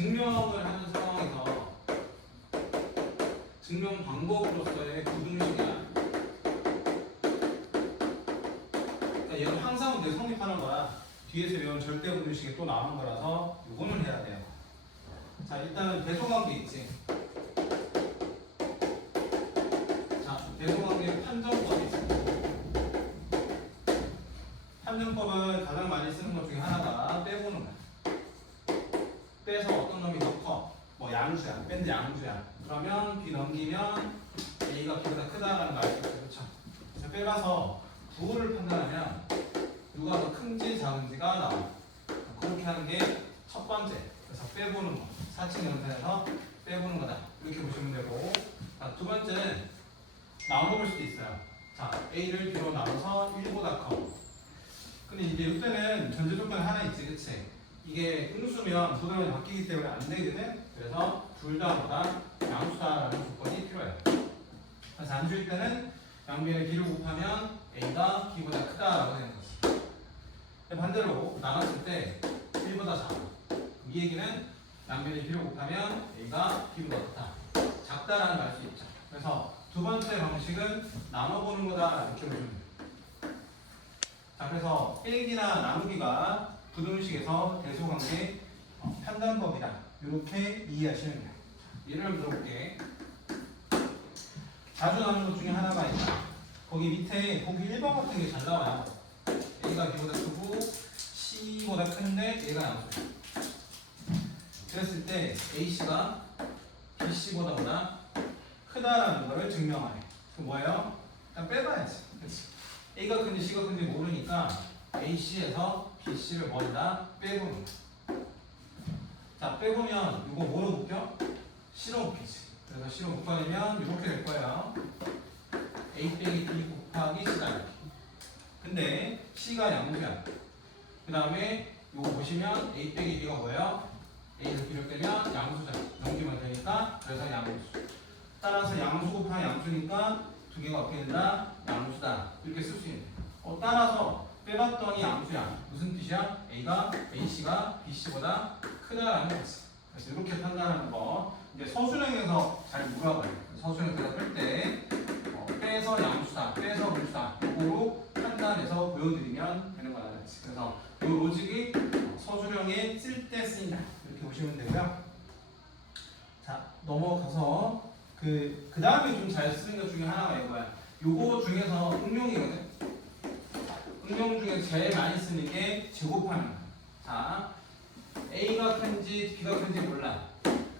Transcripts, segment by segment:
증명을 하는 상황에서 증명 방법으로서의 부등식이야. 그러니까 얘는 항상 내 성립하는 거라 뒤에서 배운 절대 부등식이 또 나오는 거라서 이거는 해야 돼요. 자, 일단은 대소관계 있지. 자, 대소관계 판정법이 있어. 판정법은 가장 많이 쓰는 것 중에 하나가 빼보는 거야. 빼서 어떤 놈이 더 커? 뭐 양수야. 뺀데 양수야. 그러면 B 넘기면 A가 B보다 크다라는 거 알죠? 그렇죠? 그래서 빼봐서 부호를 판단하면 누가 더 큰지 작은지가 나와. 그렇게 하는 게 첫 번째. 그래서 빼보는 거. 사칙 연산에서 빼보는 거다. 이렇게 보시면 되고. 자, 두 번째는 나눠볼 수도 있어요. 자, A를 B로 나눠서 1보다 커. 근데 이제 이때는 전제 조건이 하나 있지, 그치? 이게 음수면 부등원이 바뀌기 때문에 안 되거든? 그래서 둘 다 보다 양수다라는 조건이 필요해요. 그래서 안 줄 때는 양변에 B를 곱하면 A가 B보다 크다라고 되는 거지. 반대로 나눴을 때 1보다 작아. 이 얘기는 양변에 B를 곱하면 A가 B보다 크다. 작다라는 걸 알 수 있죠. 그래서 두 번째 방식은 나눠보는 거다 이렇게 보시면 돼요. 자, 그래서 빼기나 나누기가 부등식에서 대소관계 판단법이다. 이렇게 이해하시면 돼요. 예를 한번 들어볼게. 자주 나오는 것 중에 하나가 있다. 거기 밑에 보기 1번 같은 게 잘 나와요. A가 B보다 크고 C보다 큰데 얘가 양수야. 그랬을 때 AC가 BC보다 크다라는 걸 증명하래. 그 뭐예요? 일단 빼봐야지. 그치? A가 큰지 C가 큰지 모르니까 AC에서 BC를 먼저 빼보는 거야. 자, 빼보면 이거 뭐로 곱혀? C로 곱히지. 그래서 C로 곱하면 이렇게 될 거예요. A 빼기 B 곱하기 C다 이렇게. 근데 C가 양수야. 그 다음에 이거 보시면 A 빼기 B가 뭐예요? A에서 B를 빼면 양수잖아. 넘기면 되니까 그래서 양수. 따라서 양수 곱하기 양수니까 두 개가 어떻게 된다? 양수다. 이렇게 쓸 수 있는. 따라서 빼봤더니 양수야. 무슨 뜻이야? AC가 BC보다 크다라는 거지. 그래서 이렇게 판단하는 거. 이제 서술형에서 잘 물어봐요. 서술형에서 풀 때 빼서 양수다, 빼서 물수다. 이거로 판단해서 보여드리면 되는 거다. 그래서 이 로직이 서술형에 쓸 때 쓰인다. 이렇게 보시면 되고요. 자, 넘어가서 그 다음에 좀 잘 쓰는 것 중에 하나가 이거야. 요거 중에서 응용이거든. 응용 중에 제일 많이 쓰는 게 제곱하는 거야. 자, A가 큰지 B가 큰지 몰라.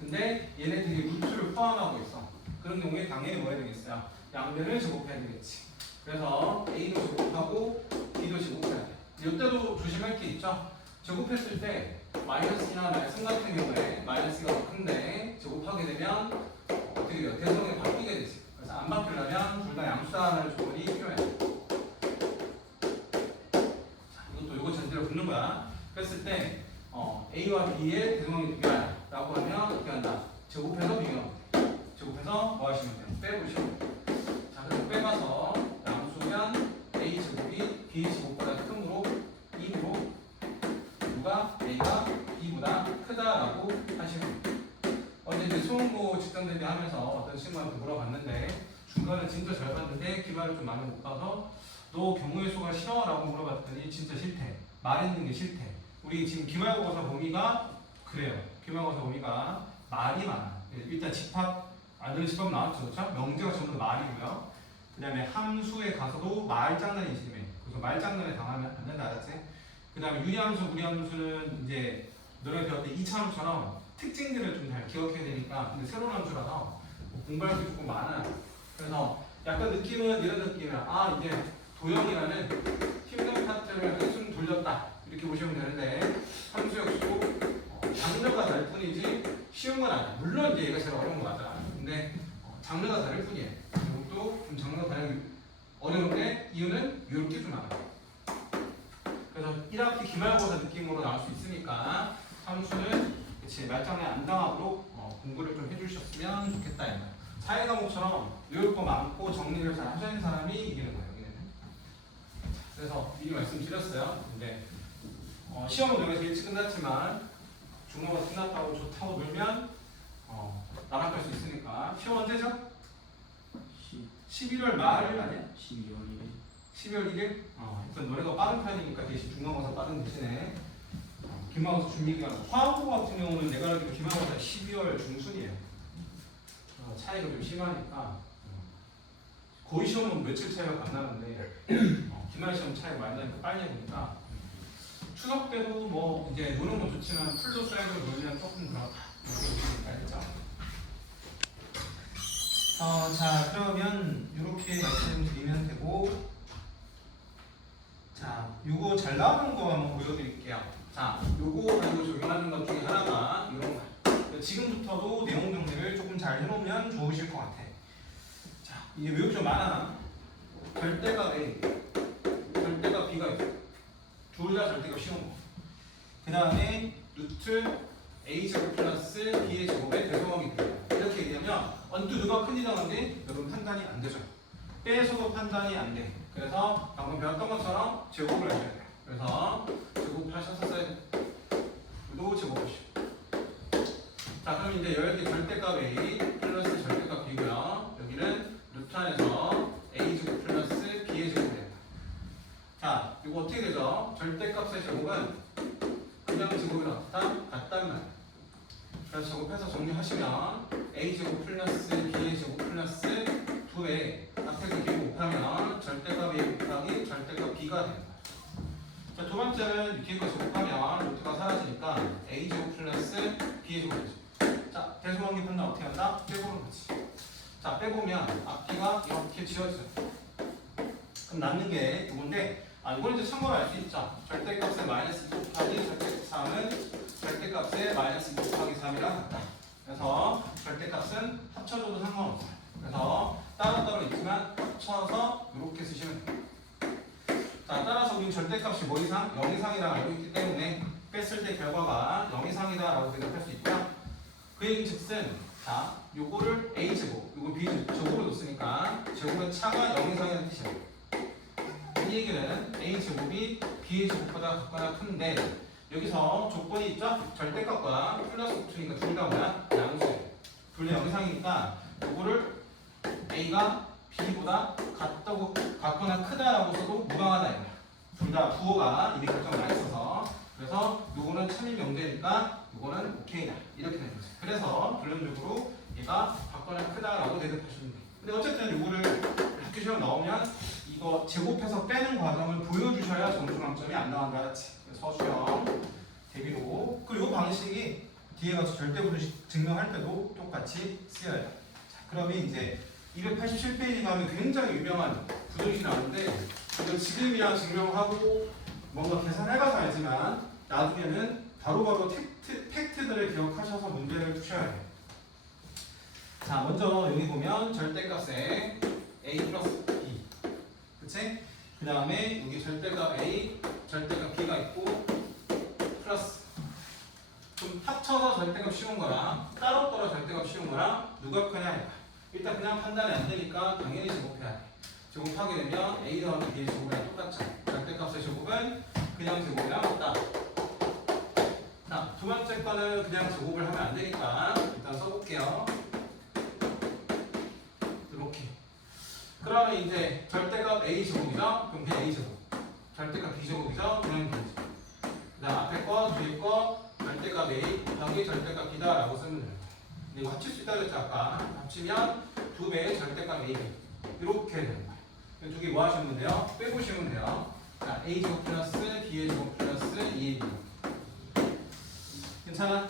근데 얘네들이 루트를 포함하고 있어. 그런 경우에 당연히 뭐 해야 되겠어요? 양변을 제곱해야 되겠지. 그래서 A도 제곱하고 B도 제곱해야 돼. 이때도 조심할 게 있죠. 제곱했을 때 마이너스나 말승 같은 경우에 마이너스가 더 큰데 제곱하게 되면 어떻게 돼요? 대성이 바뀌게 되지. 그래서 안 바뀌려면 둘 다 양수다라는 조건이 필요해. 자, 이거 전제로 붙는 거야. 그랬을 때 A와 B의 대성이 두 개야 라고 하면 어떻게 한다? 제곱해서 비교하면 돼. 제곱해서 뭐 하시면 돼요? 빼보시면 돼요. 자, 그래서 빼봐서 양수면 A 제곱이 B 제곱보다 크므로 2로 누가 A가 B보다 크다라고 하시면 돼요. 어제 이제 수험고 직전 대비하면서 어떤 친구한테 물어봤는데 중간에 진짜 잘 봤는데 기말을 좀 많이 못 봐서 너 경우의 수가 싫어? 라고 물어봤더니 진짜 싫대. 말했는 게 싫대. 우리 지금 기말고사 범위가 그래요. 기말고사 범위가 말이 많아. 일단 집합, 안되는 집합 나왔죠. 그렇죠? 명제가 전부 다 말이고요. 그 다음에 함수에 가서도 말장난이 심해. 그래서 말장난에 당하면 안 된다. 알았지? 그 다음에 유리함수, 무리함수는 이제 너네 배울 때 2차함수처럼 특징들을 좀 잘 기억해야 되니까. 근데 새로운 함수라서 공부할 게 조금 많아요. 그래서 약간 느낌은 이런 느낌이야. 아, 이제 도형이라는 힘든 파트를 한숨 돌렸다. 이렇게 보시면 되는데 함수 역시도 장르가 다를 뿐이지 쉬운 건 아니야. 물론 이제 얘가 제일 어려운 거 맞아. 근데 장르가 다를 뿐이에요. 이것도 좀 장르가 다르게 어려운데 이유는 이렇게 좀 나와요. 그래서 1학기 기말고사 느낌으로 나올 수 있으니까 함수는 그치 말장난 안 당하도록 공부를 좀 해주셨으면 좋겠다. 사회 과목처럼 외울 거 많고 정리를 잘 하시는 사람이 이기는 거예요. 여기는. 그래서 미리 말씀드렸어요. 근데 시험은 여기서 일찍 끝났지만 중간고사 끝났다고 좋다. 타고 놀면 나락갈 수 있으니까. 시험 언제죠? 11월 말 아니야? 12월 1일. 12월 1일? 일단 너네가 빠른 편이니까 대신 중간고사 빠른 대신에 기말고사 준비기간. 화학고 같은 경우는 내가 알기로 기말고사 12월 중순이에요. 차이가 좀 심하니까 거의 시험은 며칠 차이가 안 나는데 기말 시험 차이가 많이 나니까 빨리 해보니까 추석 때도 뭐 이제 노는 건 좋지만 풀도 쌓이고 놀면 조금 그렇다 이렇게 알겠죠? 자 그러면 이렇게 말씀드리면 되고, 자 요거 잘 나오는 거 한번 보여드릴게요. 자 요거 그리고 적용하는 것 중에 하나가 이런 거. 지금부터도 내용 정리를 조금 잘 해놓으면 좋으실 것 같아. 자 이게 외국 좀 많아. 절대값 A, 절대값 B가 있어. 둘 다 절대값 쉬운 거. 그 다음에 루트 A제곱 플러스 B의 제곱의 대소함이 돼요. 이렇게 얘기하면 언뜻 누가 큰 이상한데 여러분 판단이 안 되죠. 빼서도 판단이 안 돼. 그래서 방금 배웠던 것처럼 제곱을 하셔야 돼요. 그래서 제곱하셔서 써야 돼요. 또 제곱하시고. 자 그럼 이제 여기 절대값 A 플러스 절대값 B고요. 여기는 루트 안에서 A제곱 플러스 B의 제곱이 됩니다. 자 이거 어떻게 되죠? 절대값의 제곱은 그냥 제곱이랑 같단 말이에요. 그래서 제곱해서 정리하시면 A제곱 플러스 B의 제곱 플러스 2에 앞에 그 B 곱하면 절대값 A 곱하기 절대값 B가 됩니다. 자, 두 번째는 뒤에 거 제곱하면 루트가 사라지니까 A제곱 플러스 B의 제곱 되죠. 자, 대소관계 판단 어떻게 한다? 빼보는 거지. 자, 빼보면 앞뒤가 이렇게 지워지죠. 그럼 남는 게 누군데? 이건 이제 참고로 알 수 있죠. 절대값의 마이너스 2 곱하기 절대값 3은 절대값의 마이너스 2 곱하기 3이랑 같다. 그래서 절대값은 합쳐줘도 상관없어요. 그래서 따로따로 있지만 합쳐서 이렇게 쓰시면 돼요. 자, 따라서 우린 절대값이 뭐 이상? 0 이상이라고 알고 있기 때문에 뺐을 때 결과가 0 이상이다라고 대답할 수 있고요. 그 얘기즉슨 자, 요거를 A제곱, 요거 B제곱을 놓으니까 제곱의 차가 0 이상이라는 뜻이에요. 이 얘기는 A제곱이 B의 제곱보다 같거나 큰데 여기서 조건이 있죠? 절대값과 플러스 루트니까 둘 다 뭐야? 양수예요. 둘 다 0 이상이니까 요거를 A가 B보다 같거나 크다라고 써도 무방하다. 둘 다 부호가 이미 결정 나 있어서 그래서 요거는 참임 명제니까 요거는 오케이다. 이렇게 되는 거죠. 그래서 결론적으로 얘가 같거나 크다라고 대답하시면 돼요. 근데 어쨌든 요거를 학교 시험 나오면 이거 제곱해서 빼는 과정을 보여주셔야 점수 만점이 안 나간다. 그렇지? 서술형 대비로. 그리고 이 방식이 뒤에 가서 절대부등식 증명할 때도 똑같이 쓰여야 돼요. 자, 그러면 이제 287페이지 가면 굉장히 유명한 부등식이 나오는데 이거 지금이랑 증명하고 뭔가 계산해가서 알지만 나중에는 바로바로 팩트들을 기억하셔서 문제를 푸셔야 돼요. 자, 먼저 여기 보면 절대값에 A 플러스 B, 그치? 그 다음에 여기 절대값 A, 절대값 B가 있고 플러스 좀 합쳐서 절대값 쉬운 거랑 따로따로 절대값 쉬운 거랑 누가 크냐. 일단 그냥 판단이 안 되니까 당연히 제곱해야 돼. 제곱하게 되면 A 더하기 B의 제곱이랑 똑같죠. 절대값의 제곱은 그냥 제곱이랑 같다. 자, 두 번째 거는 그냥 제곱을 하면 안 되니까 일단 써볼게요. 이렇게. 그러면 이제 절대값 A 제곱이죠? 그럼 그냥 A 제곱. 절대값 B 제곱이죠? 그냥 B 제곱. 그 다음 앞에 거, 뒤에 거 절대값 A 곱하기 절대값 B다라고 쓰면 돼요. 근데 이거 합칠 수 있다고 했죠 아까. 합치면 2배의 절대값 A 이렇게 되는 거예요. 두 개 뭐 하시면 돼요? 빼보시면 돼요. 자, A 제곱 플러스 B의 제곱 플러스 2AB. 괜찮아?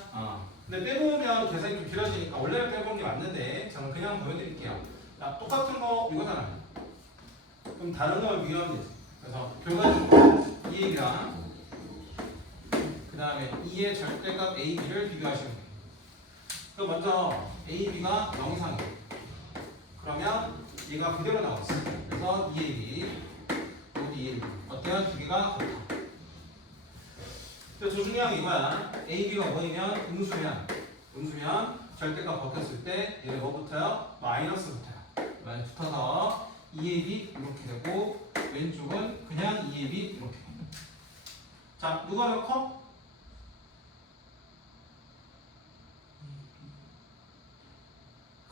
근데 빼보면 계산이 좀 길어지니까 원래는 빼보는 게 맞는데 저는 그냥 보여드릴게요. 자, 똑같은 거 이거잖아요. 그럼 다른 걸 비교하면 되지. 그래서 결과적으로 2AB랑 그 다음에 2의 절대값 AB를 비교하시면 돼요. 그럼 먼저 AB가 0 이상이에요. 그러면 얘가 그대로 나왔어. 그래서 2AB, 여기 2AB. 어때요? 두 개가 같아. 저 중요한 게 이거야. AB가 뭐냐면 음수면 절대값 바뀌었을 때 얘가 뭐 붙어요? 마이너스 붙어요. 마이너스 붙어서 2AB 이렇게 되고 왼쪽은 그냥 2AB 이렇게. 자, 누가 몇 커?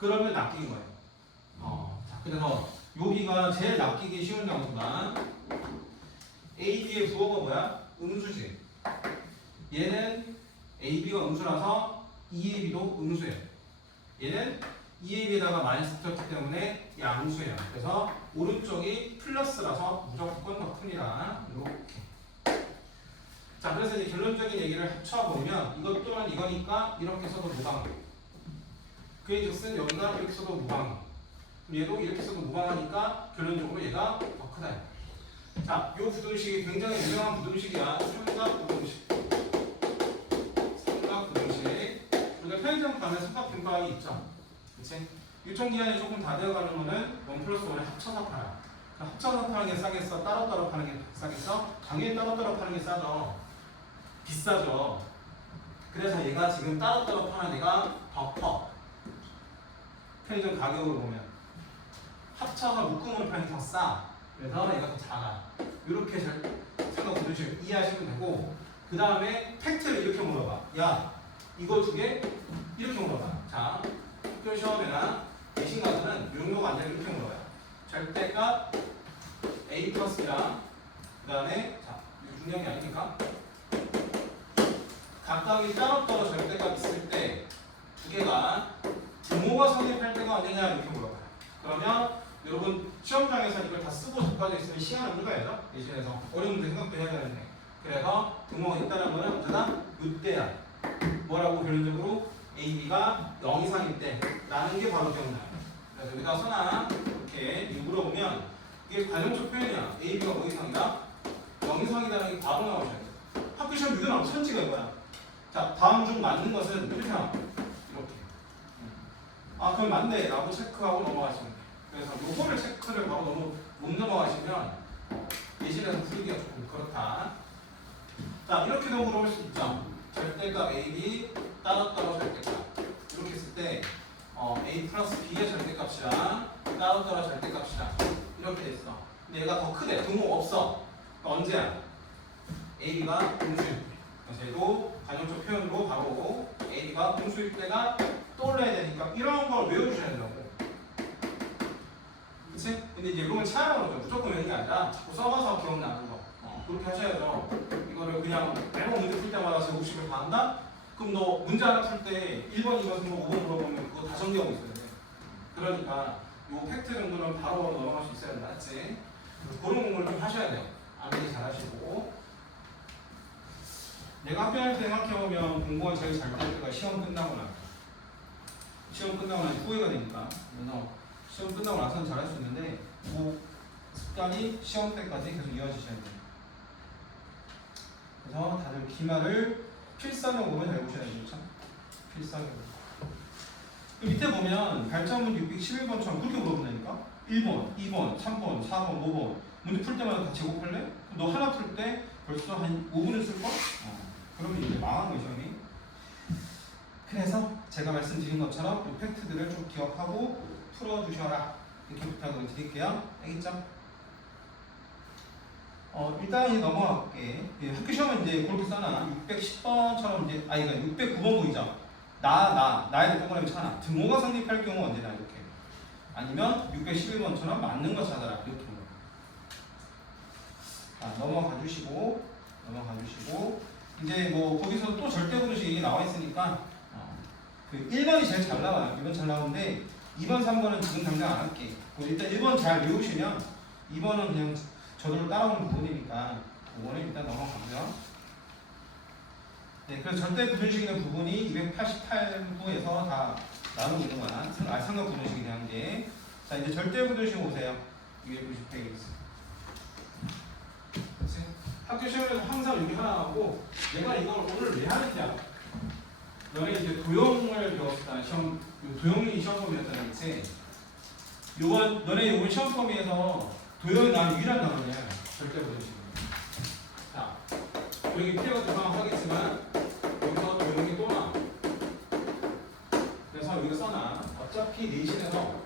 그러면 낚인 거예요. 자, 그래서 여기가 제일 낚이기 쉬운 장소가 AB의 부호가 뭐야? 음수지. 얘는 AB가 음수라서 EAB도 음수예요. 얘는 EAB에다가 마이너스 붙었기 때문에 양수예요. 그래서 오른쪽이 플러스라서 무조건 더 큽니다. 이렇게. 자, 그래서 이제 결론적인 얘기를 합쳐보면 이것 또는 이거니까 이렇게 써도 무방해. 그인즉슨 여기가 이렇게 써도 무방해. 얘도 이렇게 써도 무방하니까 결론적으로 얘가 더 크다. 자, 이 부등식이 굉장히 유명한 부등식이야. 삼각 부등식. 삼각 부등식. 우리가 편의점 가면 삼각 분방이 있죠. 그치? 유통기한이 조금 다 되어가는 거는 1 플러스 1을 합쳐서 팔아. 합쳐서 파는 게 싸겠어? 따로따로 파는 게 싸겠어? 당연히 따로따로 파는 게 싸죠. 비싸죠. 그래서 얘가 지금 따로따로 파는 애가 더 커. 편의점 가격으로 보면. 합쳐서 묶음으로 파는 게 더 싸. 그래서 얘가 더 작아. 이렇게 생각 부등식을 이해하시면 되고, 그 다음에 팩트를 이렇게 물어봐. 야, 이거 두 개? 이렇게 물어봐. 자, 학교 시험에나 외신가서는 용도가 아니라 이렇게 물어봐요. 절대값 A 플러스 B랑 그 다음에 자, 이거 중요한 게 아니니까 각각이 따로따로 절대값 있을 때 두 개가 등호가 성립할 때가 언제냐 이렇게 물어봐요. 그러면 여러분 시험장에서 이걸 다 쓰고 적혀져 있으면 시간을 끌어야죠. 예시에서 어려운 문제 생각도 해야 되는데 그래서 등호가 있다는 거는 언제나 이때야. 뭐라고 결론적으로 A, B가 0 이상일 때 라는 게 바로 기억나요. 그래서 여기다 써놔. 이렇게 물어보면 이게 관용적 표현이야. A, B가 뭐 이상이다? 0 이상이다라는 게 바로 나오셔야 돼. 학교 시험 6은 나오면 천지가 이거야. 자, 다음 중 맞는 것은 이렇게 나와. 이렇게. 아, 그럼 맞네. 라고 체크하고 넘어가시면 돼. 그래서 요거를 체크를 바로 너무 못 넘어가시면 예시에서 풀기가 조금 그렇다. 자, 이렇게도 물어볼 수 있죠. 절대값 A, B 따로따로 절대값. 이렇게 했을 때 A 플러스 B의 절대값이랑 따로따로 절대값이랑 이렇게 됐어. 근데 얘가 더 크대. 등호 없어. 그러니까 언제야? AB가 음수일 때. 그래서 얘도 관용적 표현으로 바로 AB가 음수일 때가 떠올라야 되니까 이런 걸 외워주셔야 된다고. 그치? 근데 이제 이런 건 차이라는 거죠. 무조건 외우는 게 아니라 자꾸 써봐서 기억나는 거. 그렇게 하셔야죠. 이거를 그냥 매번 문제 풀 때마다 제곱식을 다 한다? 그럼 너 문제 하나 풀 때 1번, 2번, 3번, 5번 물어보면 그거 다 정리하고 있어야 돼. 그러니까 요 팩트 정도는 바로 넘어갈 수 있어야 된다. 맞지? 그런 공부를 좀 하셔야 돼요. 암기 잘 하시고. 내가 학교 할 때 생각해보면 공부가 제일 잘 될 때가 시험 끝나고 나서. 시험 끝나고 나서 후회가 되니까. 그래서 시험 끝나고 나서는 잘 할 수 있는데 그 습관이 시험 때까지 계속 이어지셔야 돼요. 그래서 다들 기말을 필사적으로 잘 보셔야 되죠. 필사적으로. 그 밑에 보면 발전문 611번처럼 그렇게 물어본다니까? 1번, 2번, 3번, 4번, 5번 문제 풀 때마다 다 제곱할래? 너 하나 풀 때 벌써 한 5분을 쓸걸? 그러면 이제 망한 거죠, 시험이. 그래서 제가 말씀드린 것처럼 이 팩트들을 좀 기억하고 풀어주셔라. 이렇게 부탁을 드릴게요. 알겠죠? 일단 이제 넘어갈게. 학교 시험은 이제 그렇게 써놔. 610번처럼 이제, 그러니까 609번 보이죠? 나에 동그라미 쳐놔. 등호가 성립할 경우 언제나 이렇게. 아니면 611번처럼 맞는 거 찾아라. 이렇게. 자, 넘어가 주시고, 이제 뭐 거기서 또 절대부등식이 나와 있으니까, 그 1번이 제일 잘 나와요. 1번 잘 나오는데, 2번, 3번은 지금 당장 안 할게. 일단 1번 잘 외우시면, 2번은 그냥 저절로 따라오는 부분이니까 5번에 일단 넘어가고요. 네, 그래서 절대 부등식의 부분이 288부에서 다 나누고 있는 거야. 삼각 부등식에 대한 게. 자, 이제 절대 부등식 오세요. 290페이지. 그렇지? 학교 시험에서 항상 여기 하나 나오고 내가 이걸 오늘 왜 하는지 알아? 너네 이제 도형을 배웠다. 도형이 시험 범위였잖아, 그치? 너네 이번 시험 범위에서 도형이 나온 유일한 단어냐? 절대 부등식. 자, 도형이 필요가 조망하겠지만 여기서 도형이 또 나와. 그래서 여기서 써놔. 어차피 내신에서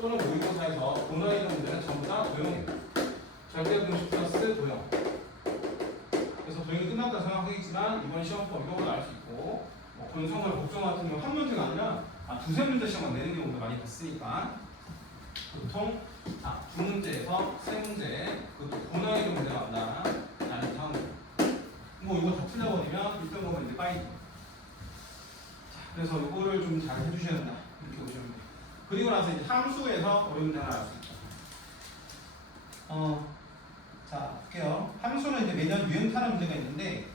또는 모의고사에서 본원에 있는 문제는 전부 다 도형이에요. 절대 부등식 플러스 도형. 그래서 도형이 끝났다 생각하겠지만 이번 시험 범위로 나올 수 있고, 뭐 권성을 복종 같은 경우 한 문제가 아니라 두세 문제 시험만 내는 경우도 많이 봤으니까 보통 두 문제에서 세 문제 그것도 고난이도 문제가 많다 라는 상황. 뭐 이거 다 틀려버리면 1등 보면 이제 파이팅. 그래서 이거를 좀 잘 해주셔야 된다 이렇게 보시면 돼요. 그리고 나서 이제 함수에서 어려운 문제 하나 알 수 있다. 자 볼게요. 함수는 이제 매년 유행 타는 문제가 있는데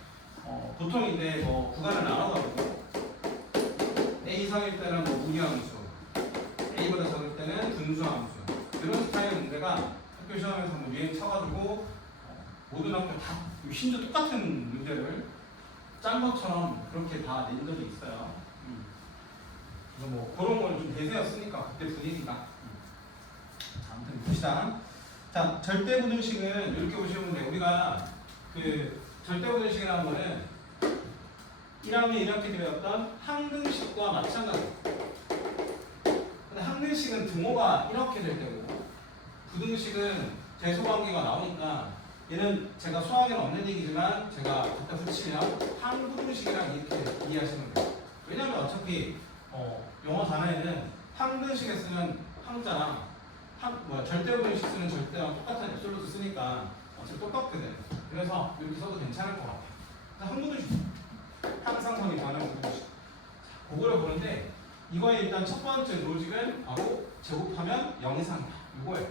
보통 이제 뭐 구간을 나눠가지고 A 이상일 때는 뭐 무기함수, A보다 적을 때는 분수함수 이런 스타일의 문제가 학교 시험에서 뭐 유행 쳐가지고 모든 학교 다 심지어 똑같은 문제를 짠 것처럼 그렇게 다 낸 적이 있어요. 그래서 뭐 그런 걸 좀 대세였으니까 그때 분위기가. 자, 아무튼 봅시다. 자, 절대부등식은 이렇게 보시면 돼요. 우리가 그 절대부등식이라는 거는 1학년 1학기 배웠던 항등식과 마찬가지예요. 근데 항등식은 등호가 이렇게 될 때고 부등식은 대소관계가 나오니까 얘는 제가 수학에는 없는 얘기지만 제가 갖다 붙이면 항부등식이랑 이렇게 이해하시면 돼요. 왜냐면 어차피 영어 단어에는 항등식에 쓰는 항자랑 절대부등식 쓰는 절대랑 똑같은 앱솔루트 쓰니까 어차피 똑같거든. 그래서 이렇게 써도 괜찮을 것 같아요. 항부등식 항상성이 변하는 부등식. 그거를 보는데 이거의 일단 첫 번째 로직은 바로 제곱하면 0 이상이다. 이거예요.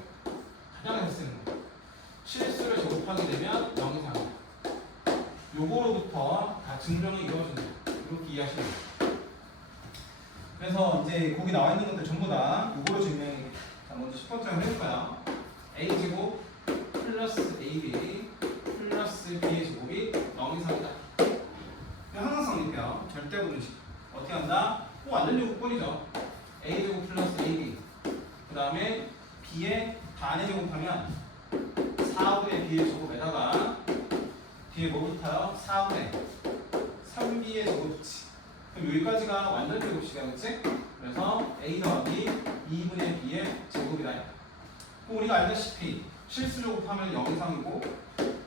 가장 잘 쓰는 거. 실수를 제곱하게 되면 0 이상이다. 요거로부터 다 증명이 이루어진다. 이렇게 이해하시면 돼요. 그래서 이제 거기 나와 있는 것들 전부 다 요거로 증명이. 자, 먼저 10번째 해볼까요? a제곱 플러스 ab 플러스 b의 제곱이 0 이상이다. 항상 성립해요. 절대부등식. 어떻게 한다? 완전 제곱권이죠. a제곱 플러스 ab 그 다음에 b의 반의 제곱하면 4분의 b의 제곱에다가 뒤에 뭐 붙어요? 4분의 3b의 제곱치. 그럼 여기까지가 완전 제곱식이야, 그치? 그래서 a 더하기 2분의 b의 제곱이다. 그럼 우리가 알다시피 실수 제곱하면 0 이상이고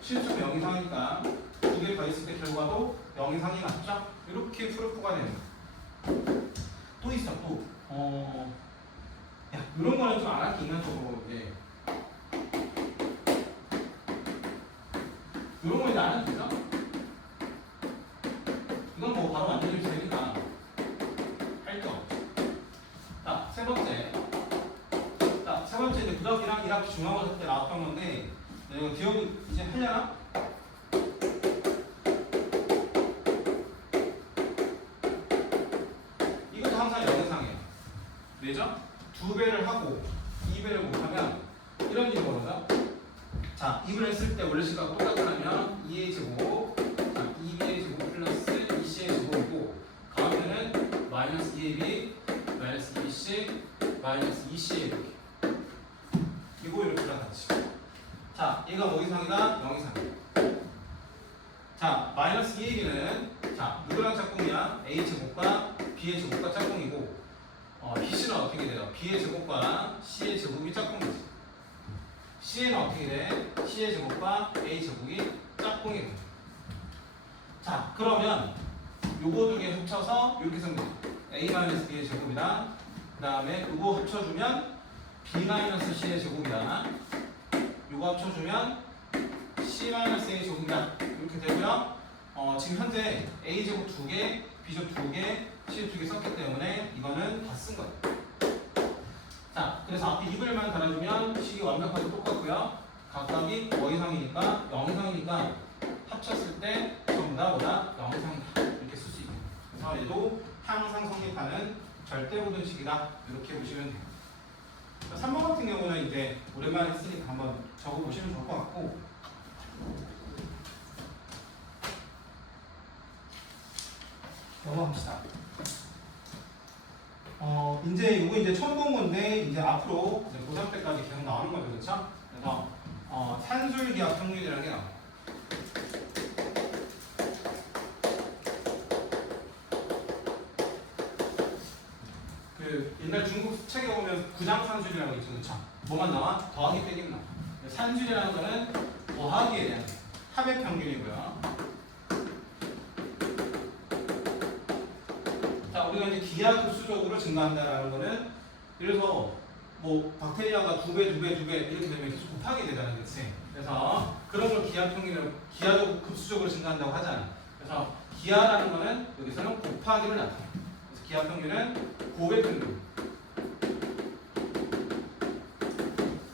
실수가 0 이상이니까 두 개 더 있을 때 결과도 0 이상이 맞죠? 이렇게 프루프가 되는 거야. 또 있어, 또. 야, 이런 거는 좀 안 할게, 인간적으로. 이제. 이런 거 이제 안 해도 되죠? 이건 뭐 바로 만들어줄 테니까 할 게 없죠. 자, 세 번째. 자, 세 번째 이제 고등학교 1학기 중간고사 때 나왔던 건데, 이거 기억이 이제 하려나? 이것도 항상 0 이상이에요. 왜죠? 2배를 하고 2배를 못하면 이런 일이 벌어져. 자, 2를 했을 때 원래 시각과 똑같으면 2의 제곱, 자, 2b의 제곱 플러스 2c의 제곱이고 가운데는 마이너스 2ab, 마이너스 2c, 마이너스 2c의 이렇게. 이거 이렇게 다 같이. 자, 얘가 뭐 이상이다? 0 이상이다. 자, 마이너스 2ab는 자, 누구랑 짝꿍이야? a 제곱과 b의 제곱과 짝꿍이고 bc는 어떻게 돼요? b의 제곱과 c의 제곱이 짝꿍이지. c는 어떻게 돼? c의 제곱과 a 제곱이 짝꿍이 돼. 자, 그러면 요거 두 개 합쳐서 이렇게 생겨. a-b의 제곱이다. 그 다음에 요거 합쳐주면 b-c의 제곱이다. 요거 합쳐주면 c-a의 제곱이다. 이렇게 되고요. 지금 현재 a 제곱 2개, b 제곱 2개, c 2개 썼기 때문에 이거는 다 쓴 거예요. 자, 그래서 앞에 2글만 달아주면 식이 완벽하게 똑같고요. 각각이 뭐 이상이니까 0 이상이니까 합쳤을 때 전부 다 뭐다? 0 이상이다. 이렇게 쓸 수 있고. 그래서 얘도 항상 성립하는 절대부등식이다. 이렇게 보시면 돼요. 3번 같은 경우는 이제 오랜만에 했으니까 한번 적어보시면 좋을 것 같고. 넘어갑시다. 이제 이거 이제 처음 본 건데 이제 앞으로 이제 고3 때까지 계속 나오는 거죠, 그렇죠? 그래서 산술기하 평균이라는 게 나와요. 그 옛날 중국 책에 보면 구장산술이라고 있죠, 그렇죠? 뭐만 나와? 더하기 빼기만 나와. 산술이라는 거는 더하기에 대한 합의 평균이고요. 자, 우리가 이제 기하급수적으로 증가한다라는 거는 그래서 뭐 박테리아가 두 배 이렇게 되면 계속 곱하게 되잖아요, 그렇지? 그래서 그런 걸 기하적으로 급수적으로 증가한다고 하잖아. 그래서 기하라는 거는 여기서는 곱하기를 나타내. 그래서 기하 평균은 고백 평균.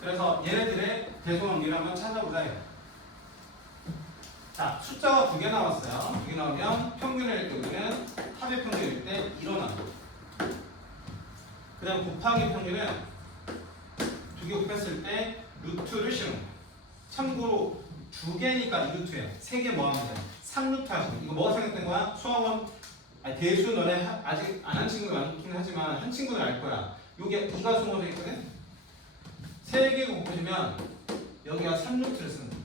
그래서 얘네들의 배송관계를 한번 찾아보자 해요. 자, 숫자가 두 개 나왔어요. 두 개 나오면 평균일 경우는 합의 평균일 때 일어나고. 그 다음 곱하기 평균은 두 개 곱했을 때 루트를 씌우는 거예요. 참고로 두 개니까 2루트예요. 세 개 뭐 하면 돼요? 3루트 하시고. 이거 뭐가 생각된 거야? 수학원 대수 너네 아직 안 한 친구가 많긴 하지만 한 친구는 알 거야. 요게 2가 숨어져 있거든? 세 개 곱해주면 여기가 3루트를 쓰는 거야.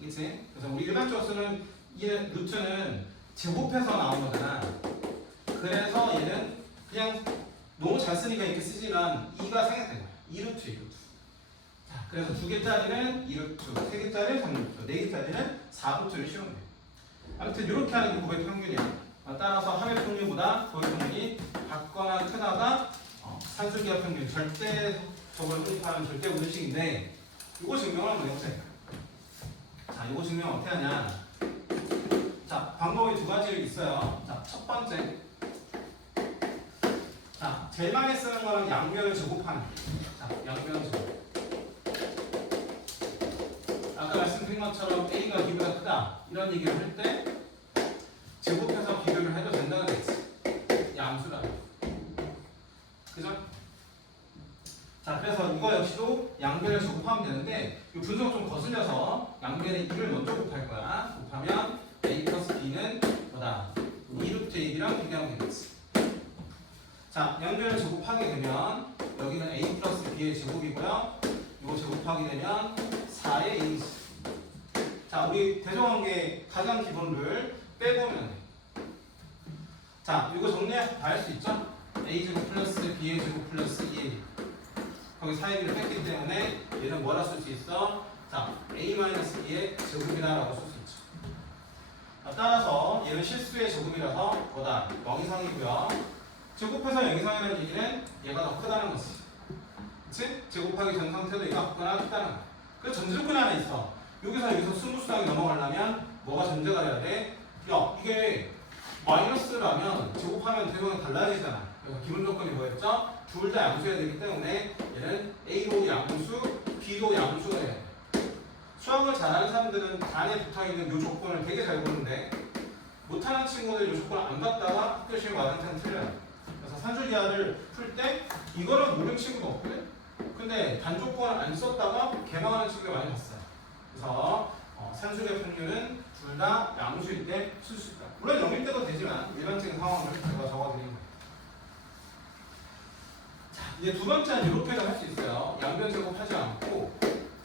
그치? 그래서 우리 일반적으로 쓰는 이 루트는 제곱해서 나온 거잖아. 그래서 얘는 그냥 너무 잘 쓰니까 이렇게 쓰지만 2가 생략된 거야. 2루트, 2루트. 자, 그래서 두 개짜리는 2루트, 세 개짜리는 3루트, 네 개짜리는 4루트를 씌우면 돼. 아무튼 이렇게 하는 게 고백 평균이야. 따라서 합의 평균보다 고백 평균이 작거나 크다가 산술기하 평균, 절대적으로 혼입하는 절대 분식인데 이거 증명을 한번 해보세요. 자, 이거 증명 어떻게 하냐? 자, 방법이 두 가지 있어요. 자, 첫 번째. 자, 제일 많이 쓰는 거는 양변을 제곱하는. 자, 양변 제곱. 아까 말씀드린 것처럼 A가 B보다 크다. 이런 얘기를 할 때 제곱해서 비교를 해도 된다는 거지. 양수다. 그죠? 자, 그래서 이거 역시도 양변을 제곱하면 되는데 이 분석 좀 거슬려서 양변의 2를 먼저 곱할 거야. 곱하면 A 플러스 B는 뭐다? 2루트 AB랑 비교하면 되겠지. 자, 양변을 제곱하게 되면 여기는 A 플러스 B의 제곱이고요. 이거 제곱하게 되면 4의 A지. 자, 우리 대조관계 가장 기본을 빼보면 돼. 자, 이거 정리할 수 있죠? A제곱 플러스 B의 제곱 플러스 2A. 거기 사이비를 뺐기 때문에 얘는 뭐라 쓸 수 있어? 자, A-B의 제곱이다라고 쓸 수 있죠. 자, 따라서 얘는 실수의 제곱이라서 뭐다? 0 이상이고요. 제곱해서 0 이상이라는 얘기는 얘가 더 크다는 거지. 그치? 제곱하기 전 상태도 얘가 크거나 크다는 거야. 그 전제조건이 하나 있어. 여기서 스무스하게 넘어가려면 뭐가 전제가 돼야 돼? 야, 이게 마이너스라면 제곱하면 대상이 달라지잖아. 그래서 기본 조건이 뭐였죠? 둘 다 양수해야 되기 때문에 얘는 A로 양수, B로 양수가 돼야 돼. 수학을 잘하는 사람들은 단에 붙어있는 이 조건을 되게 잘 보는데 못하는 친구들 이 조건을 안 갖다가 학교 시험 와닿는 틀려요. 그래서 산술기하를 풀 때 이거는 모르는 친구도 없거든? 근데 단조건을 안 썼다가 개방하는 친구가 많이 봤어요. 그래서 산술기하 평균은 둘 다 양수일 때 쓸 수 있다. 물론 0일 때도 되지만 일반적인 상황을 제가 적어드린 거예요. 자, 이제 두 번째는 이렇게도 할 수 있어요. 양변 제곱하지 않고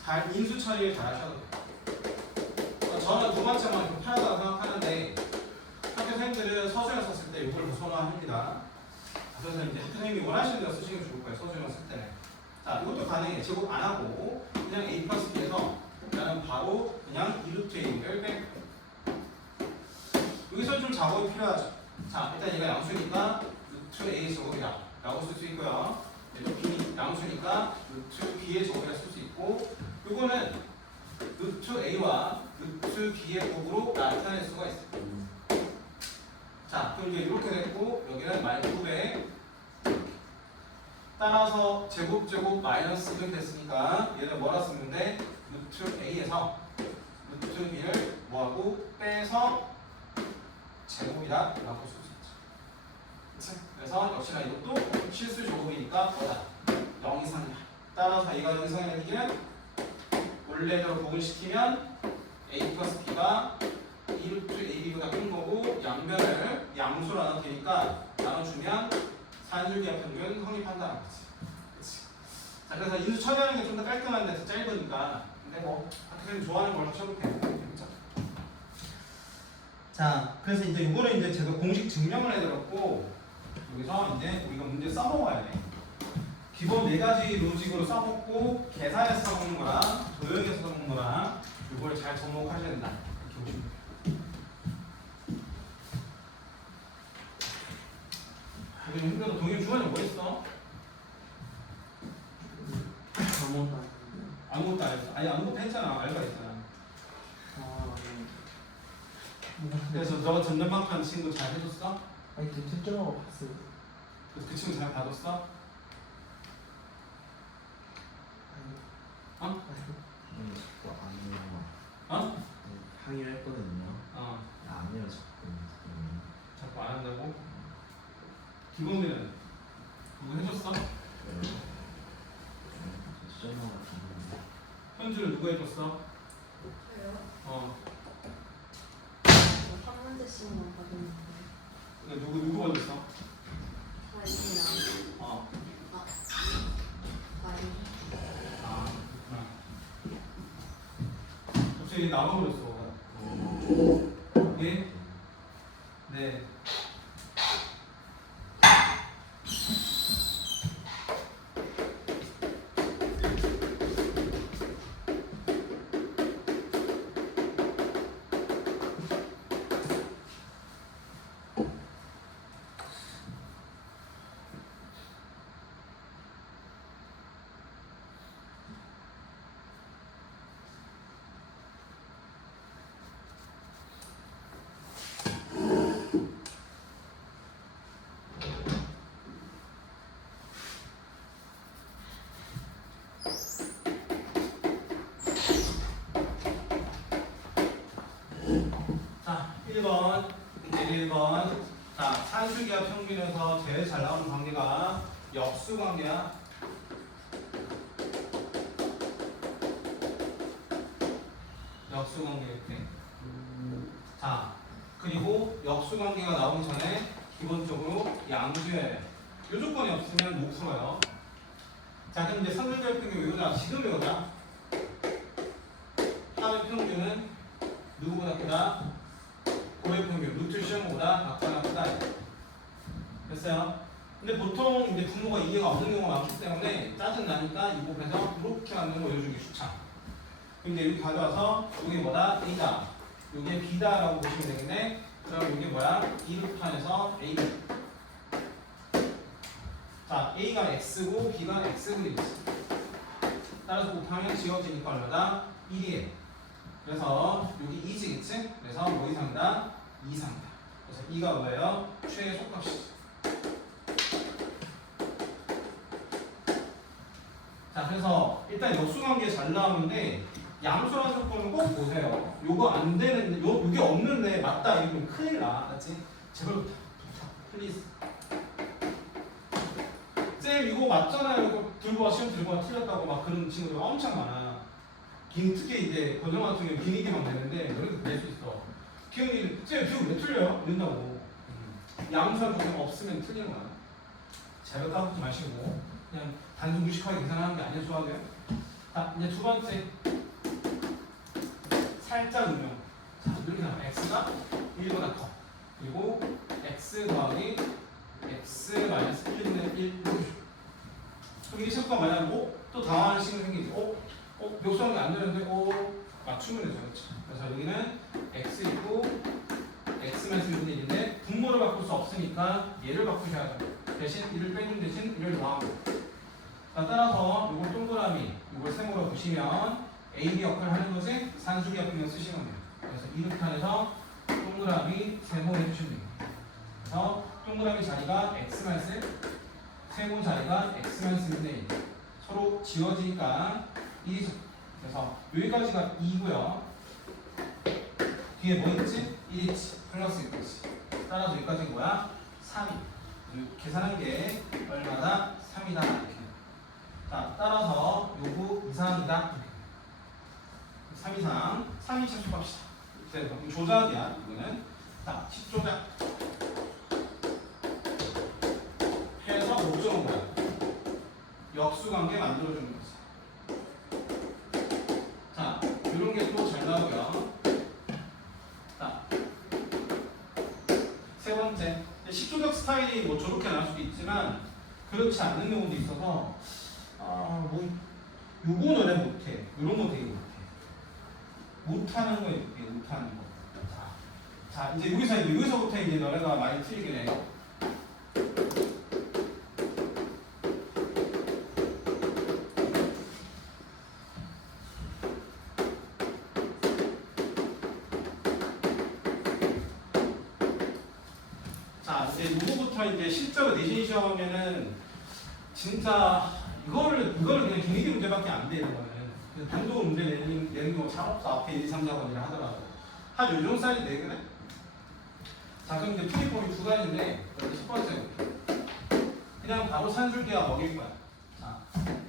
잘 인수 처리를 잘 하셔도 돼요. 저는 두 번째만 좀 편하다고 생각하는데 학교 선생님들은 서술형 썼을 때 이걸 선호합니다. 그래서 이제 학교 선생님이 원하시는 대로 쓰시는 게 좋을 거예요. 서술형 쓸 때는. 자, 이것도 가능해. 제곱 안 하고 그냥 A 플러스 B에서 나는 바로 그냥 2루트 A를 빼. 여기서 좀 작업이 필요하죠. 자, 일단 얘가 양수니까 루트 A 제곱이다 라고 쓸 수 있고요. 얘도 B 양수니까 루트 B의 제곱이라 쓸 수 있고, 요거는 루트 A와 루트 B의 곱으로 나타낼 수가 있어요. 자, 그럼 이제 이렇게 됐고 여기는 -9배 따라서 제곱 마이너스 2 됐으니까 얘는 뭐라 쓰면 돼? 루트 A에서 루트 B를 뭐하고 빼서 제곱이다 라고 쓸 수 있죠. 그래서 역시나 이것도 실수 제곱이니까 뭐다? 0 이상이야. 따라서 얘가 0 이상이라는 얘기는 원래대로 복원시키면 A 플러스 B가 2루트 AB보다 큰 거고 양변을 양수로 나눠주니까 나눠주면 산술기하 평균 성립한다는 거지. 그치? 자, 그래서 인수 처리하는 게 좀 더 깔끔한데 더 짧으니까. 근데 뭐 학생이 좋아하는 걸 하셔도 되고. 자, 그래서 이제 이거는 이제 제가 공식 증명을 해드렸고 여기서 이제 우리가 문제 써먹어야 돼. 기본 4가지 로직으로 써먹고 계산해서 써먹는 거랑 도형에서 써먹는 거랑 이걸 잘 접목하셔야 된다. 이렇게 보시면 돼요. 요즘 힘들어. 동현 주머니에 뭐 있어? 아무것도 안 했는데. 아무것도 안 했어. 아니 아무것도 했잖아. 알바 했잖아. 아, 그래서 너 전자망판 친구 잘 해줬어? 아니 그 채점하고 봤어요. 그래서 그 친구 잘 받았어? 아니, 어? 자꾸 안 해요. 어? 항의를 했거든요. 어. 안 해요 자꾸. 자꾸 안 한다고? 기본이는 누구 해줬어? 시험만 같은 현주를 누구 해줬어? 저요? 어. 한 문제씩만 받았는데 근데 누구 받았어? 아이랑 어. 아이 아, 그렇구나. 갑자기 나와버렸어. 예? 네. 자, 1번. 이제 1번. 자, 산수기와 평균에서 제일 잘 나오는 관계가 역수 관계야. 역수 관계 이렇게. 자, 그리고 역수 관계가 나오기 전에 기본적으로 양수예요. 이 조건이 없으면 못 풀어요. 자, 그럼 이제 선들별 평균 외우자. 지금 외우자. 합의 평균은 누구보다 크다? 고의 평균, 루트 시험보다 각자가 크다. 됐어요? 근데 보통 이제 분모가 이해가 없는 경우가 많기 때문에 짜증나니까 이 부분에서 이렇게 하는 거 외워주기 좋다. 그럼 이제 여기 가져와서 이게 뭐다? A다. 이게 B다라고 보시면 되겠네. 그럼 이게 뭐야? 2루트 안에서 A. 자, A가 X고 B가 X그리지. 따라서 곱하면 지워지니까 얼마다? 1이에요. 그래서 여기 2지겠지? 그래서 뭐 이상이다? 2상이다. 그래서 2가 뭐예요? 최소값이지. 자, 그래서 일단 역수관계 잘 나오는데 양수라는 조건은 꼭 보세요. 요거 안 되는데, 요게 없는데 맞다 이러면 큰일 나. 알았지? 제발 부탁, 플리즈. 쌤 이거 맞잖아요. 이거 들고 와, 시험 들고 와 틀렸다고 막 그런 친구들 엄청 많아. 특히 이제 고등 같은 경우 비니기만 되는데 너희도 낼 수 있어. 기현이 쌤 지금 왜 틀려요? 이런다고. 양수한 조건 없으면 틀리는 거야. 제발 까먹지 마시고 그냥 단순 무식하게 계산하는 게 아니야. 수학은. 자, 이제 두 번째 살짝 응용. 자, 이렇게 나와. x가 1보다 커. 그리고 x 더하기 x 마이너스 1분의 1. 그럼 이 식과 만약 또 당황하는 식이 생기지. 묘수한 게 안 되는데 맞추면 되죠. 그렇지? 그래서 여기는 x 있고 x 마이너스 1분의 1인데 분모를 바꿀 수 없으니까 얘를 바꾸셔야 돼요. 대신 1을 빼준 대신 1을 더하고. 자, 따라서 이걸 동그라미, 이걸 세모로 보시면 AB 역할을 하는 것이 산수기 역할을 쓰시면 돼요. 그래서 이 루탄에서 동그라미 세모 해주시면 됩니다. 그래서 동그라미 자리가 x-, 세모 자리가 x-1인데 1. 서로 지워지니까 1이죠. 그래서 여기까지가 2고요. 뒤에 뭐 있지? 1 있지. 플러스 1이지. 따라서 여기까지 뭐야? 3이. 계산한 게 얼마다? 3이다. 이렇게. 자, 따라서 요구 이상이다. 3 이상, 3이 최소값이다. 그래서 조작이야, 이거는. 자, 10조작. 해서 목적은 뭐야? 역수관계 만들어주는 거지. 자, 이런 게 또 잘 나오고요. 자, 세 번째. 10조작 스타일이 뭐 저렇게 나올 수도 있지만, 그렇지 않은 경우도 있어서, 요거 너네 못해. 이런 거 되게 못해. 못하는 거 이렇게 못하는 거. 자, 이제 여기서부터 이제 너네가 많이 틀리게 돼. 자, 이제 이거부터 이제 실제로 내신 시험에는 진짜 이거를 그냥 기니기 문제밖에 안 돼, 이거는. 단독 문제 내는 경우 잘 없어. 앞에 1, 2, 3, 4번이라 하더라도. 한 요정 사이즈 내거든? 자, 그럼 이제 풀이법이 두 가지인데, 여기 첫 번째. 그냥 바로 산술기와 먹일 거야. 자,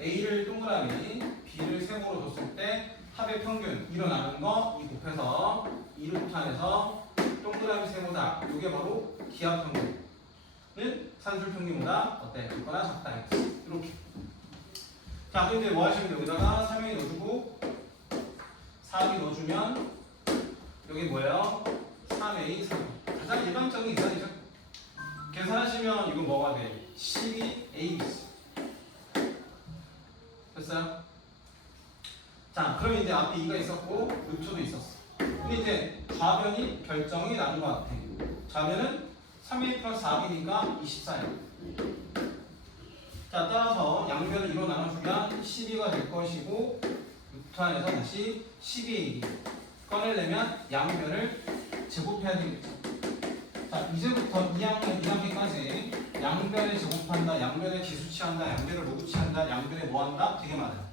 A를 동그라미, B를 세모로 뒀을 때 합의 평균 일어나는 거, 이 곱해서 2루트안에서 동그라미 세모다. 이게 바로 기하 평균은 산술 평균보다 어때? 작거나 작다. 이렇게. 자, 그럼 이제 뭐 하시면 돼? 여기다가 3A 넣어주고 4B 넣어주면 여기 뭐예요? 3A, 3. 가장 일반적인 계산이죠. 계산하시면 이거 뭐가 돼? 12ABC. 됐어요? 자, 그럼 이제 앞에 2가 있었고 루트도 있었어. 근데 이제 좌변이 결정이 나는 것 같아. 좌변은 3A 플러스 4B니까 24예요. 자, 따라서 양변을 2로 나눠주면 12가 될 것이고 루트 안에서 다시 12A 꺼내려면 양변을 제곱해야 되겠죠. 자, 이제부터 2학기까지 양변에 제곱한다, 양변에 지수치한다, 양변을 모두치한다, 양변에 뭐한다? 되게 많아요.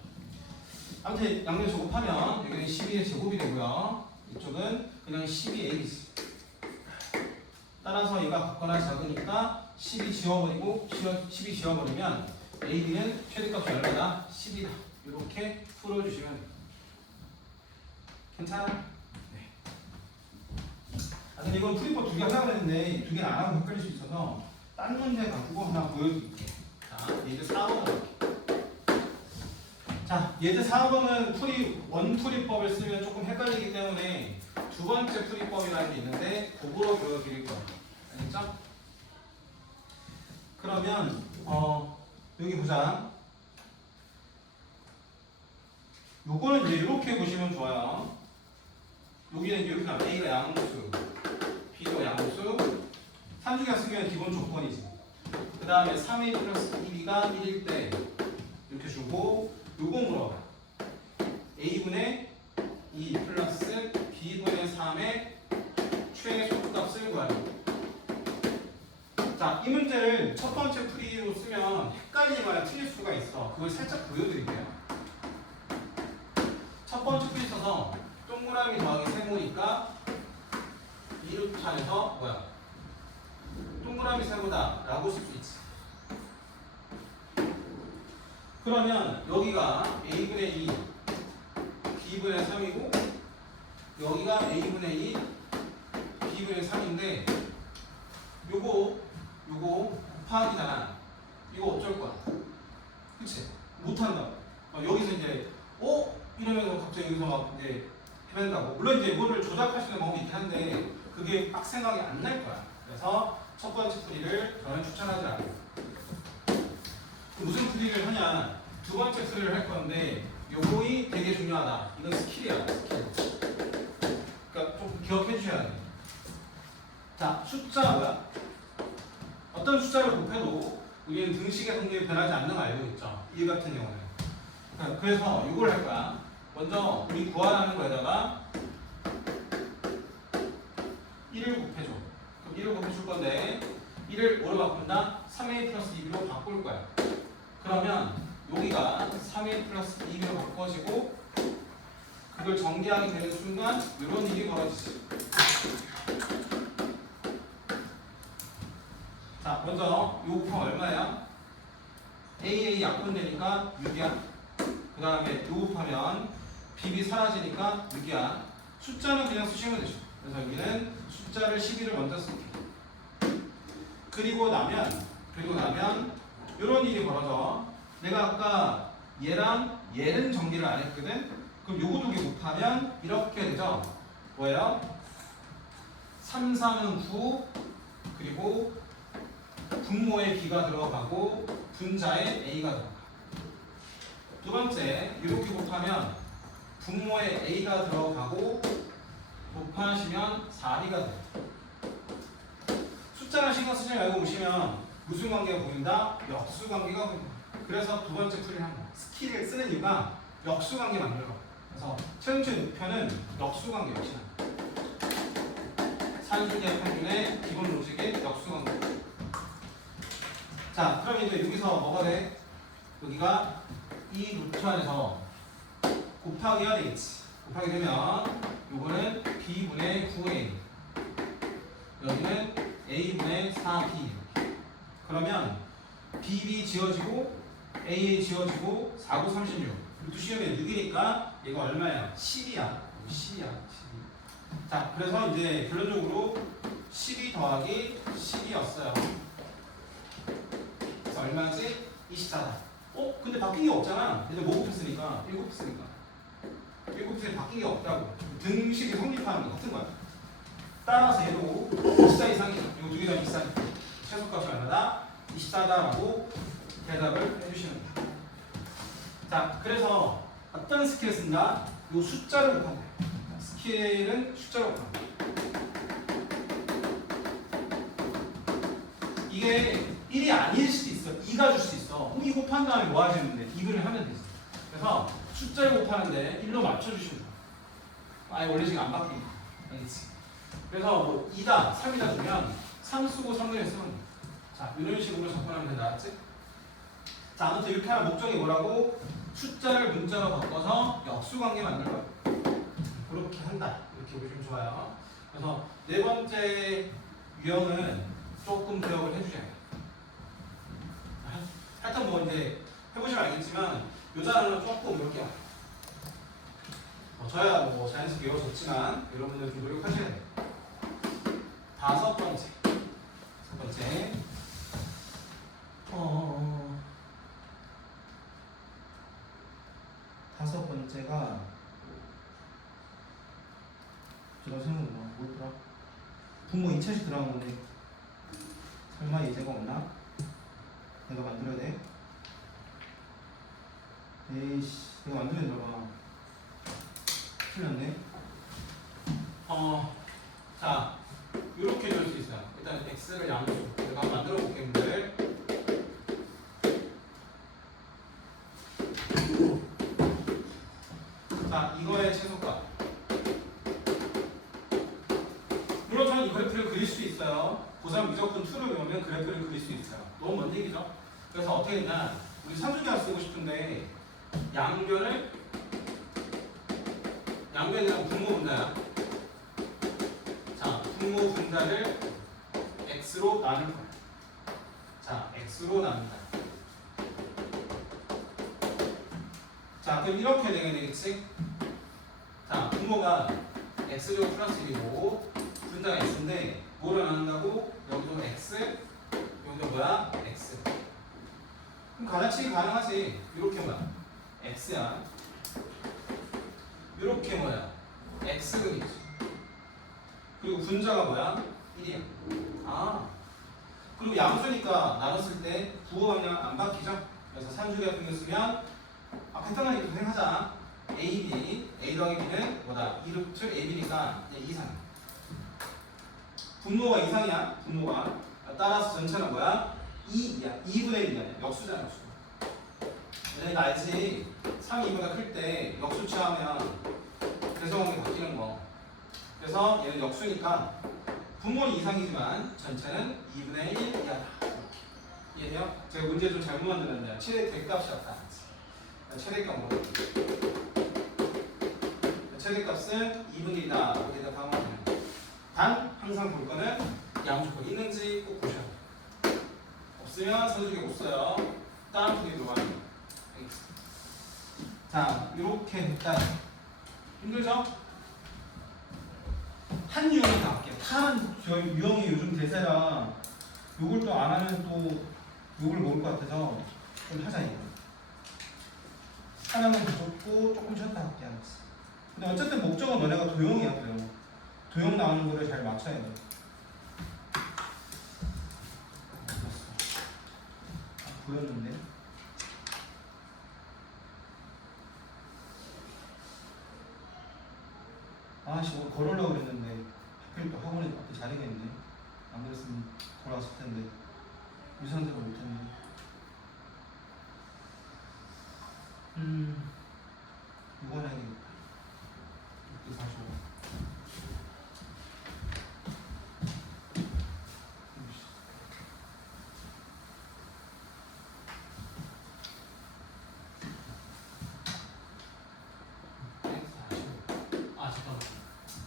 아무튼 양변 제곱하면 여기는 12의 제곱이 되고요. 이쪽은 그냥 12A. 따라서 얘가 같거나 작으니까 12 지워버리고 12 지워버리면 AB는 최대값이 얼마다? 10이다. 이렇게 풀어주시면 돼요. 괜찮아? 네. 아, 근데 이건 풀이법 2개 하려고 했는데 2개는 안 하고 헷갈릴 수 있어서 딴 문제 가지고 하나 보여드릴게요. 자, 예제 4번 할게요. 자, 예제 4번은 원풀이법을 쓰면 조금 헷갈리기 때문에 두 번째 풀이법이라는 게 있는데 그거로 보여드릴 거예요. 알겠죠? 그러면 여기 보자. 요거는 이제 이렇게 보시면 좋아요. 여기는 이제 여기가 A가 양수, B도 양수, 산수기가 쓰면 기본 조건이지. 그 다음에 3A 플러스 2B가 1일 때 이렇게 주고 요거 물어봐. A분의 2 플러스 B분의 3의 최소값을 구하라. 자, 이 문제를 첫 번째 풀이로 쓰면 헷갈리거나 틀릴 수가 있어. 그걸 살짝 보여드릴게요. 첫 번째 풀이 써서 동그라미 더하기 세모니까 2루트 안에서 뭐야? 동그라미 세모다 라고 쓸 수 있지. 그러면 여기가 A분의 2 B분의 3이고 여기가 A분의 2 B분의 3인데 요거 곱하기잖아. 이거 어쩔 거야? 그치? 못한다. 여기서 이제 이러면서 갑자기 여기서 막 이제 해낸다고. 물론 이제 이거를 조작할 수 있는 방법이 있긴 한데 그게 빡 생각이 안 날 거야. 그래서 첫 번째 풀이를 저는 추천하지 않아요. 무슨 풀이를 하냐? 두 번째 풀이를 할 건데 요거이 되게 중요하다. 이건 스킬이야. 스킬. 그러니까 좀 기억해 주셔야 돼. 자, 숫자 뭐야? 어떤 숫자를 곱해도 우리는 등식의 성질이 변하지 않는 거 알고 있죠? 이 같은 경우는. 그래서 이걸 할 거야. 먼저 우리 구하라는 거에다가 1을 곱해줘. 그럼 1을 곱해줄 건데 1을 뭐로 바꾼다? 3A 플러스 2B로 바꿀 거야. 그러면 여기가 3A 플러스 2B로 바꿔지고 그걸 전개하게 되는 순간 이런 일이 벌어지지. 자, 먼저 요 곱하면 얼마야? AA 약분되니까 6이야. 그 다음에 요 곱하면 BB 사라지니까 6이야. 숫자는 그냥 쓰시면 되죠. 그래서 여기는 숫자를 12를 먼저 쓸게. 그리고 나면 이런 일이 벌어져. 내가 아까 얘랑 얘는 전개를 안 했거든? 그럼 요거 두 개 곱하면 이렇게 되죠? 뭐예요? 3, 4는 9 그리고 분모에 B가 들어가고 분자에 A가 들어가. 두 번째, 이렇게 곱하면 분모에 A가 들어가고 곱하시면 4B가 돼요. 숫자를 신경 쓰지 말고 보시면 무슨 관계가 보인다? 역수 관계가 보인다. 그래서 두 번째 풀이를 합니다. 스킬을 쓰는 이유가 역수 관계 만들어. 그래서 최종적인 목표는 역수 관계 역시나. 산술기하 평균의 기본 로직의 역수관계. 자, 그럼 이제 여기서 뭐가 돼? 여기가 이 루트 안에서 곱하기 해야 되겠지. 곱하기 되면 요거는 b분의 9a, 여기는 a분의 4b. 그러면 bb 지워지고 aa 지워지고 4, 9, 36. 루트 씌우면 6이니까 얘가 얼마야? 10이야. 10이야. 12. 자, 그래서 이제 결론적으로 12 더하기 10이었어요. 그래서 얼마지? 24다. 근데 바뀐 게 없잖아. 이제 뭐 곱했으니까? 1 곱했으니까. 1 곱했으니 바뀐 게 없다고. 등식이 성립하는 거 같은 거야. 따라서 얘도 24 이상이죠. 이거 두 개 다 비싸니까. 최소값이 얼마다? 24다라고 대답을 해주시면 됩니다. 자, 그래서 어떤 스킬을 쓴다? 요 숫자를 곱한다. 스킬은 숫자로 곱한다. 이게 1이 아닐 수도 있어. 2가 줄 수도 있어. 그럼 2 곱한 다음에 뭐 하시는데? 2분을 하면 되지. 그래서 숫자를 곱하는데 1로 맞춰주시면 돼요. 아예 원래 지금 안 바뀌니까. 알겠지? 그래서 뭐 2다, 3이다 주면 3 쓰고 3분의 쓰면 돼. 자, 이런 식으로 접근하면 된다. 알았지? 자, 아무튼 이렇게 하면 목적이 뭐라고? 숫자를 문자로 바꿔서 역수관계 만들 거야. 그렇게 한다. 이렇게 보시면 좋아요. 그래서 네 번째 유형은 조금 기억을 해주셔야 돼요. 하여튼 뭐 이제 해보시면 알겠지만 요 단어는 조금 이렇게 와요. 저야 뭐 자연스럽게 외워졌지만 여러분들 좀 노력하셔야 돼요. 다섯 번째. 다섯 번째가 제가 생각나 뭐였더라? 분모 2차식 들어간 건데 설마 예제가 없나? 내가 만들어야 돼? 에이씨, 내가 만들어야 되나? 틀렸네. 자, 이렇게 줄 수 있어요. 일단 x를 양쪽 내가 한번 만들어 볼게요, 문제를. 자, 이거의 최소값. 물론 저는 이 그래프를 그릴 수도 있어요. 고3 미적분 2를 외우면 그래프를 그릴 수 있어요. 너무 먼 얘기죠? 그래서 어떻게 했냐? 우리 산술기하 쓰고 싶은데 양변을 분모 분자야. 자, 분모 분자를 x로 나눌 거야. 자, x로 나눈다. 자, 그럼 이렇게 되겠지? 자, 분모가 x제곱 플러스 1이고 분자가 x인데 뭐를 나눈다고? 여기도 x, 여기도 뭐야? x. 그럼 가나치기 가능하지. 이렇게 뭐야? x야. 이렇게 뭐야? x근이지. 그리고 분자가 뭐야? 1이야. 그리고 양수니까 나눴을 때 부호 방향 안 바뀌죠? 그래서 산수 같은 거 쓰면 간단하게 생각하자. AB, A 더하기 B는 뭐다? 2루트 AB니까 2상. 분모가 이상이야. 분모가. 따라서 전체는 뭐야? 2야. 2분의 1이야. 역수잖아. 역수. 내가 알지. 3이 2보다 클 때 역수 취하면 대소관계 바뀌는 거. 그래서 얘는 역수니까 분모는 이상이지만 전체는 2분의 1 이하다. 이해돼요? 제가 문제 좀 잘못 만들었네요. 최대 대값이 없다. 최대값 뭐라고? 최대값은 2분의 1이다. 라고 대답하면 돼요. 단 항상 볼 거는 양조건 있는지 꼭 보셔야 돼요. 없으면 서술게 못 써요. 다른 풀이 들어가요. 자, 이렇게 됐다. 힘들죠? 한 유형을 다 할게요. 저 유형이 요즘 대세라 요걸 또 안 하면 또 욕을 먹을 것 같아서 좀 하자 이거. 하나만 더 줬고 조금 쉬었다 할게. 알았어. 근데 어쨌든 목적은 너네가 도형이야. 도형 나오는 거를 잘 맞춰야 돼. 보였는데. 아씨, 오늘 걸으려고 그랬는데 하필 또 학원에 앞에 자리가 있네. 안 그랬으면 걸어왔을 텐데 유산소를 못했네. 이거 해야겠다. 6대 45.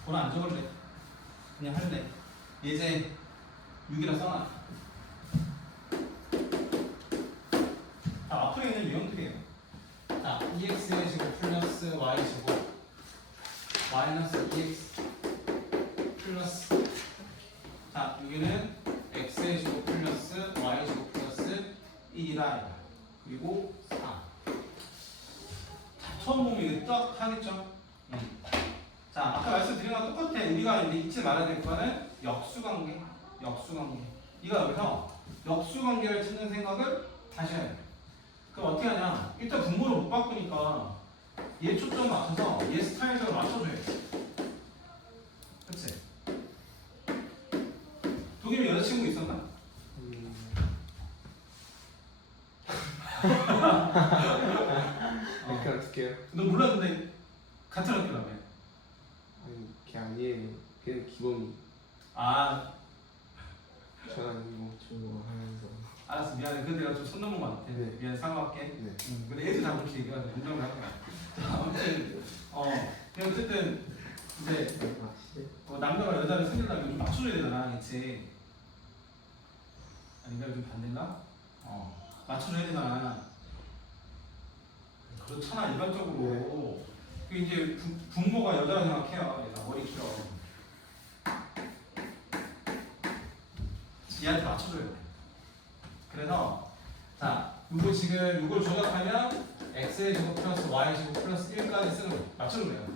돈 안 적을래. 그냥 할래. 예제 6이라 써놔. 자, 앞으로 있는 유형들이에요. 자, EX의 제곱 플러스 Y 제곱 마이너스 EX 플러스 자, 여기는 X의 제곱 플러스 Y 제곱 플러스 1이다. 그리고 4. 자, 처음 보면 이거 딱 하겠죠? 자, 아까 말씀드린 거랑 똑같아. 우리가 이제 잊지 말아야 될 거는 역수관계. 역수관계. 이거 여기서 역수관계를 찾는 생각을 다시 해야 돼. 그럼 어떻게 하냐? 일단 분모를 못 바꾸니까 얘 초점 맞춰서 얘 스타일대로 맞춰줘야 돼. 그치? 독일이 여자친구 있었나? 이렇게 어떻게 해요? 너 몰랐는데 같은 학교라며. 아니 걔 아니에요. 걔는 기범이. 아, 전 아니고. 좋아하면서 알았어. 미안해. 근데 내가 좀 손 넘은 것 같아. 네. 미안해. 사과할게. 네. 근데 애들 다 그렇게 얘기하는 운동을 할 거야. 자, 아무튼 근데 어쨌든 이제 남자가 여자를 사귀려면 좀 맞춰줘야 되잖아, 그치? 아닌가? 좀 반대인가? 맞춰줘야 되잖아. 그렇잖아, 일반적으로. 그 이제 부모가 여자라 생각해요. 얘가 머리 길어. 얘한테 맞춰줘야 돼. 그래서 자, 이거 지금 이걸 조작하면 x의 제곱 플러스 y 제곱 플러스 1까지 쓰는 거 맞춰줘요.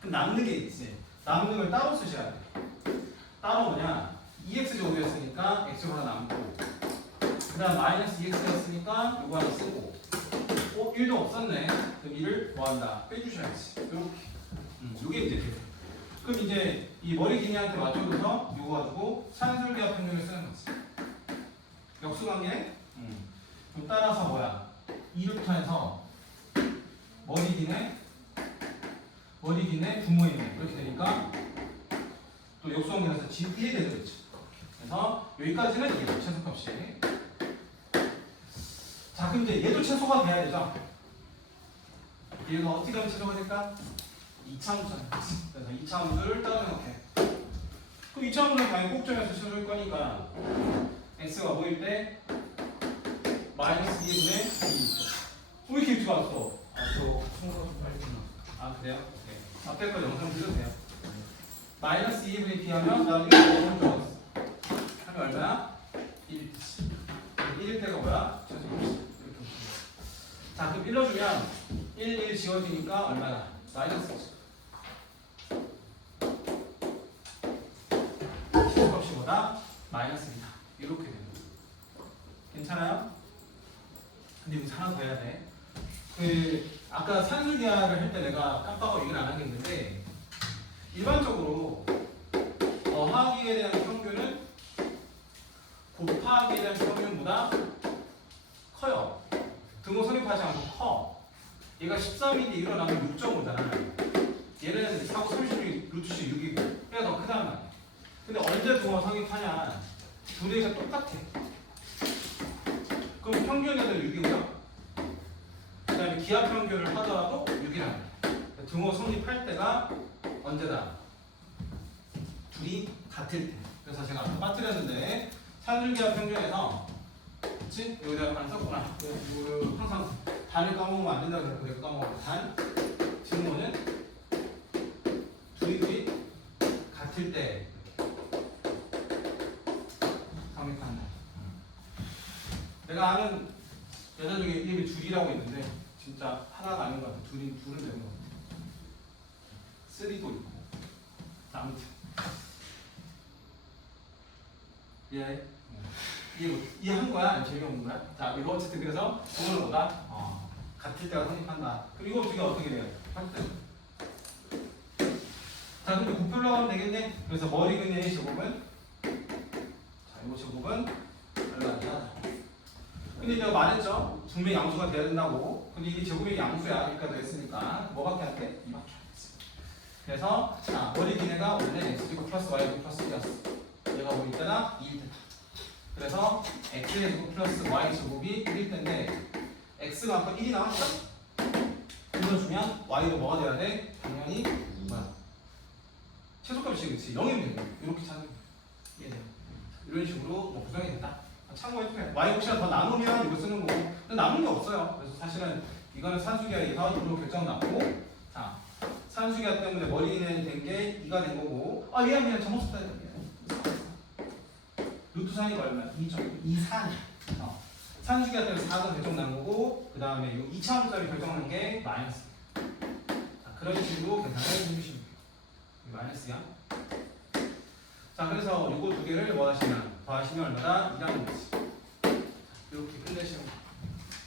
그럼 남는 게 있지. 남는 걸 따로 쓰셔야 돼. 따로 뭐냐? 2x 제곱이었으니까 x 하나 남고, 그 다음 마이너스 2x였으니까 이거 하나 쓰고, 1도 없었네. 그럼 2를 뭐 한다? 빼주셔야지. 이렇게. 이게 이제 돼요. 그럼 이제 이 머리 기니한테 맞춰줘서 이거 가지고 산술기하 평균을 쓰는 거지. 역수관계. 그럼 따라서 뭐야? 2루터에서 머리 기네 분모이네 이렇게 되니까 또 역수관계에서 G1이 되죠. 그래서 여기까지는 이게 최소값이. 자, 그럼 이제 얘도 최소가 돼야 되죠. 얘가 어떻게 하면 최소가 될까? 2차함수잖아. 그래서 2차함수를 따로 생각해. 그럼 2차함수는 당연히 꼭정해서 최소일 거니까 x가 뭐일 때? 마이너스 2분의 2. 왜 이렇게 일찍 왔어? 청소가 좀 빨리 끝나. 아, 그래요? 오케이. 앞에 거 영상 들으세요. 마이너스 2분의 2 하면 나 이거 너무 좋았어. 하면 얼마야? 1일치. 1일 때가 뭐야? 이렇게. 자, 그럼 1 넣어주면 1 지워지니까 얼마나? 마이너스 10값이 보다 마이너스 2다. 이렇게 되는 거예요. 괜찮아요? 근데 여기서 하나 더 해야 돼. 아까 산술기하를 할 때 내가 깜빡하고 얘기를 안 하겠는데, 일반적으로 더하기에 대한 평균은 곱하기에 대한 평균보다 커요. 등호 선입하지 않고 커. 얘가 13인데 일어나면 6.5잖아. 얘는 4, 9, 30이 루트씩 6이고 얘가 더 크단 말이야. 근데 언제 등호 성립하냐? 둘이서 똑같아. 그럼 평균에도 6이고요. 그 다음에 기하 평균을 하더라도 6이라는 거야. 등호 성립할 때가 언제다? 둘이 같을 때. 그래서 제가 아까 빠뜨렸는데 산술기하 평균에서, 그치? 여기다가 안 썼구나. 이거를 항상 단을 까먹으면 안 된다고 해서 내가 까먹었고, 단 등호는 둘이 같을 때 성립한다. 내가 아는 여자 중에 이름이 줄이라고 있는데 진짜 하나가 아닌 것 같아. 둘은 되는 것 같아. 쓰리도 있고. 아무튼 이해한 거야? 재미없는 거야? 자, 이거 어쨌든 그래서 오늘 뭐다? 같을 때가 성립한다. 그럼 이거 어떻게 돼요? 확대. 자, 근데 곱하려고 하면 되겠네. 그래서 머리 근의 제곱은, 자, 이거 제곱은 얼마냐? 근데 내가 말했죠? 분명히 양수가 돼야 된다고. 근데 이게 제곱이 양수야. 여기까지 했으니까 뭐밖에 안 돼? 2밖에 안 돼. 그래서 자, 머리 기내가 원래 x제곱 플러스 y제곱 플러스 1이었어. 얘가 뭐 있잖아? 2일 때다. 그래서 x제곱 플러스 y제곱이 1일 때인데 x가 아까 1이 나왔죠? 불러주면 y도 뭐가 돼야 돼? 당연히 뭐야? 없이 그치 0이면 돼. 이렇게 찾으면 이해돼요. 이런 식으로 뭐 구성이 된다. 참고해주세요. y 옵션 더 나누면 이거 쓰는 거고 근데 남은 게 없어요. 그래서 사실은 이거는 산수기하 2하우스로 결정 났고 자 산수기하 때문에 머리는 된 게 2가 된 거고 아 미안 잘못 썼다 루트 사이가 얼마야? 2점 2산이야. 산수기하 때문에 4가 결정 난 거고 그 다음에 이 2차함수값이 결정난 게 마이너스. 자, 그런 식으로 계산을 해주시면 돼요. 마이너스야. 자 그래서 이거 두 개를 뭐 하시면 더하시면 얼마다? 2라는 거지. 이렇게 끝내시면 돼요.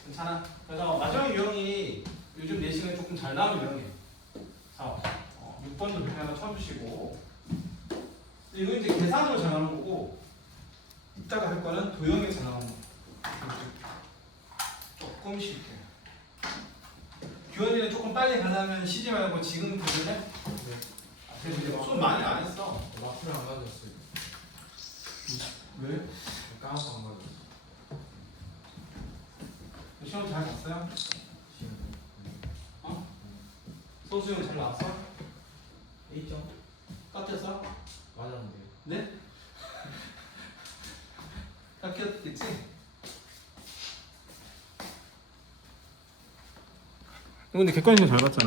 괜찮아. 그래서 마지막 유형이 요즘 내신에 조금 잘 나오는 유형이에요. 6번도 그렇게 하나 쳐주시고 이거 이제 계산으로 잘 나오는 거고 이따가 할 거는 도형에 잘 나오는 거. 조금 쉽게. 규현이는 조금 빨리 가려면 쉬지 말고 지금 들을래? 네. 수업 많이 안 했어. 마크를 안 가졌어요. 왜? 까먹고 안 가졌어. 시험 잘 봤어요? 시험. 어? 소수형 잘 나왔어? 1점 깎였어? 맞았는데. 네? 깎였겠지? 근데 객관식 잘 봤잖아.